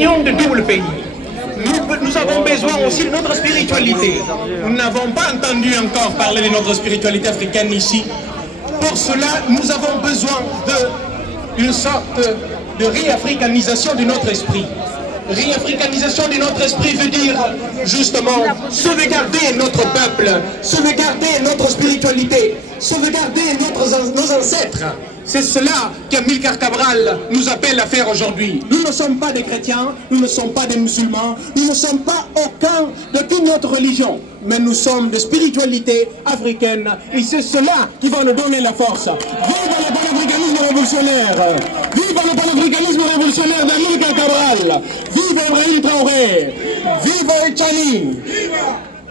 de double pays. Nous avons besoin aussi de notre spiritualité. Nous n'avons pas entendu encore parler de notre spiritualité africaine ici. Pour cela, nous avons besoin d'une sorte de réafricanisation de notre esprit. Réafricanisation de notre esprit veut dire justement sauvegarder notre peuple, sauvegarder notre spiritualité, sauvegarder nos ancêtres. C'est cela qu'Amilcar Cabral nous appelle à faire aujourd'hui. Nous ne sommes pas des chrétiens, nous ne sommes pas des musulmans, nous ne sommes pas d'aucune autre religion, mais nous sommes de spiritualité africaine et c'est cela qui va nous donner la force. Vive le panafricanisme révolutionnaire! Vive le panafricanisme révolutionnaire d'Amilcar Cabral! Vive Ibrahim Traoré! Vive Chani!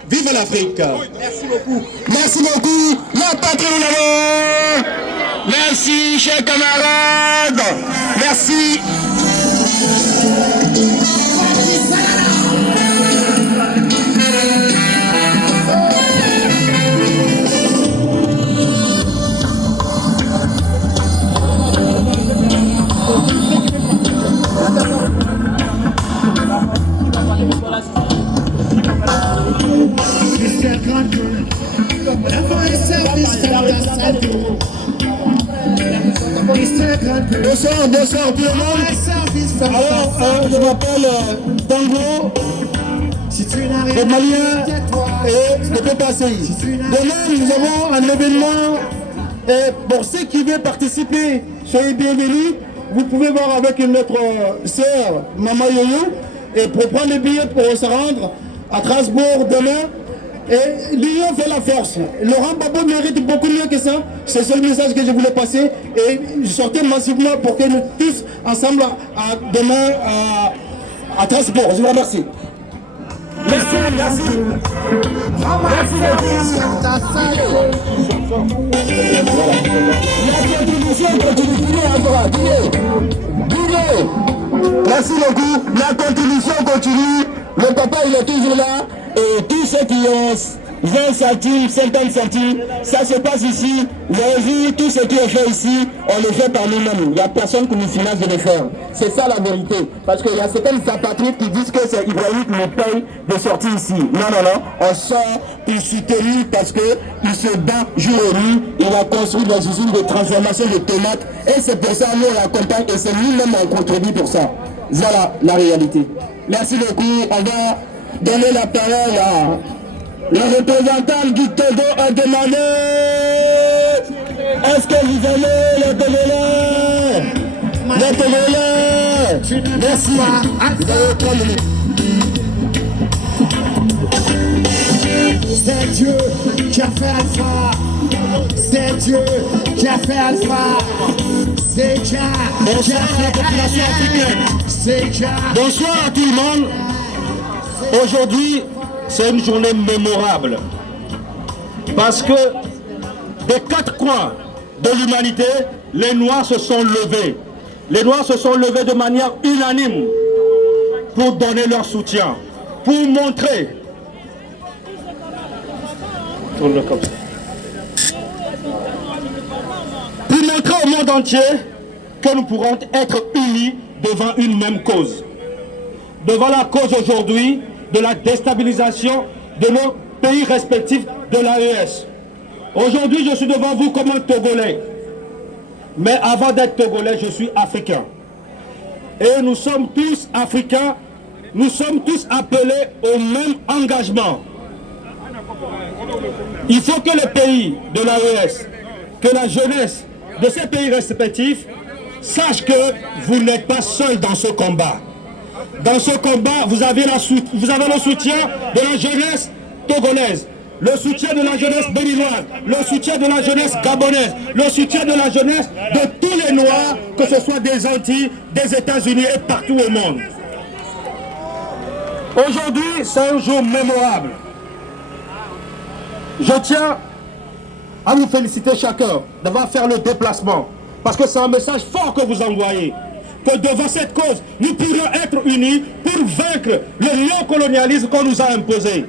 Vive l'Afrique! Merci beaucoup! Merci beaucoup! La patrie de l'avant! Merci, chers camarades. Merci. Bonsoir tout le monde. Alors, je m'appelle Tango, le Malien et le PPACI. Demain, nous avons un événement et pour ceux qui veulent participer, soyez bienvenus. Vous pouvez voir avec notre sœur Maman Yoyo et pour prendre les billets pour se rendre à Strasbourg demain. Et l'union fait la force. Laurent Gbagbo mérite beaucoup mieux que ça. C'est ce message que je voulais passer. Et je sortais massivement pour que nous tous ensemble demain à Strasbourg. Je vous remercie. Merci, merci. Merci. La contribution continue encore. Merci beaucoup. La contribution continue. Le papa il est toujours là. Et tous ceux qui ont 20 centimes, 50 centimes, ça se passe ici. Vous avez vu, tout ce qui est fait ici, on le fait par nous-mêmes. Il n'y a personne qui nous finance de le faire. C'est ça la vérité. Parce qu'il y a certaines apatrides qui disent que c'est Ibrahim qui nous paye de sortir ici. Non, non, non. On sort pour soutenir parce qu'il se bat jour et nuit. Il a construit des usines de transformation de tomates. Et c'est pour ça que nous on l'accompagne et c'est nous-mêmes on contribue pour ça. Voilà la réalité. Merci beaucoup. On va donner la parole à le représentant du Togo a demandé est-ce que vous aimez les Togolais? Les Togolais. Merci. Vous avez 3 minutes. C'est Dieu qui a fait Alpha. C'est Dieu qui a fait Alpha. C'est Dieu qui a fait la population africaine. C'est Dieu. Bonsoir à tout le monde. Aujourd'hui, c'est une journée mémorable parce que des 4 coins de l'humanité, les Noirs se sont levés. Les Noirs se sont levés de manière unanime pour donner leur soutien, pour montrer au monde entier que nous pourrons être unis devant une même cause. Devant la cause aujourd'hui de la déstabilisation de nos pays respectifs de l'AES. Aujourd'hui, je suis devant vous comme un Togolais. Mais avant d'être Togolais, je suis africain. Et nous sommes tous africains, nous sommes tous appelés au même engagement. Il faut que le pays de l'AES, que la jeunesse de ces pays respectifs sache que vous n'êtes pas seuls dans ce combat. Dans ce combat, vous avez le soutien de la jeunesse togolaise, le soutien de la jeunesse béninoise, le soutien de la jeunesse gabonaise, le soutien de la jeunesse de tous les Noirs, que ce soit des Antilles, des États-Unis et partout au monde. Aujourd'hui, c'est un jour mémorable. Je tiens à vous féliciter chacun d'avoir fait le déplacement, parce que c'est un message fort que vous envoyez. Que devant cette cause, nous pourrions être unis pour vaincre le néocolonialisme qu'on nous a imposé.